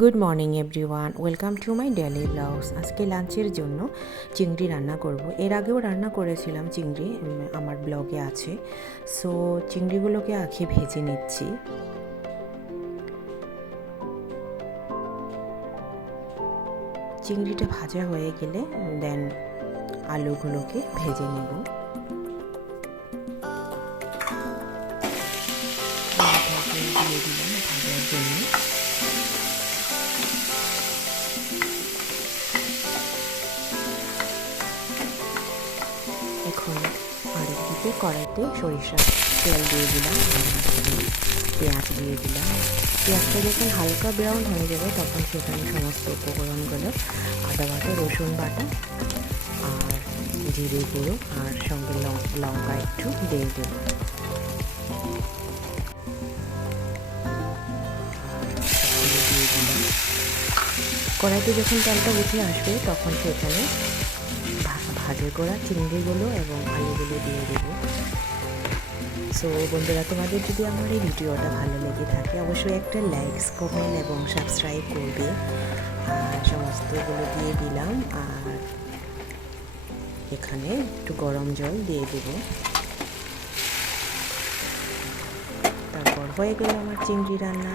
Good morning everyone, welcome to my daily blogs. আজকে লাঞ্চের জন্য চিংড়ি রান্না করব। এর আগেও রান্না করেছিলাম চিংড়ি, আমার ব্লগে আছে। সো চিংড়িগুলোকে আগে ভেজে নিচ্ছি। চিংড়িটা ভাজা হয়ে গেলে দেন আলুগুলোকে ভেজে নেব। দিয়ে দিলাম ভাজার জন্য। এখন আরেকদিকে কড়াইতে সরিষার তেল দিয়ে দিলাম, পেঁয়াজ দিয়ে দিলাম। পেঁয়াজটা যখন হালকা ব্রাউন হয়ে যাবে তখন সেখানে সমস্ত উপকরণগুলো আদা বাটা, রসুন বাটা আর জিরে গুঁড়ো আর সঙ্গে লঙ্কা একটু দিয়ে দেব। দিয়ে দিলাম। কড়াইতে যখন তেলটা উঠে আসবে তখন সেখানে ভাজে করা চিংড়িগুলো এবং আলুগুলো দিয়ে দেবো। সো বন্ধুরা, তোমাদের যদি আমার এই ভিডিওটা ভালো লেগে থাকে অবশ্যই একটা লাইক, কমেন্ট এবং সাবস্ক্রাইব করবে। আর সমস্তগুলো দিয়ে দিলাম আর এখানে একটু গরম জল দিয়ে দেব। তারপর হয়ে গেল আমার চিংড়ি রান্না।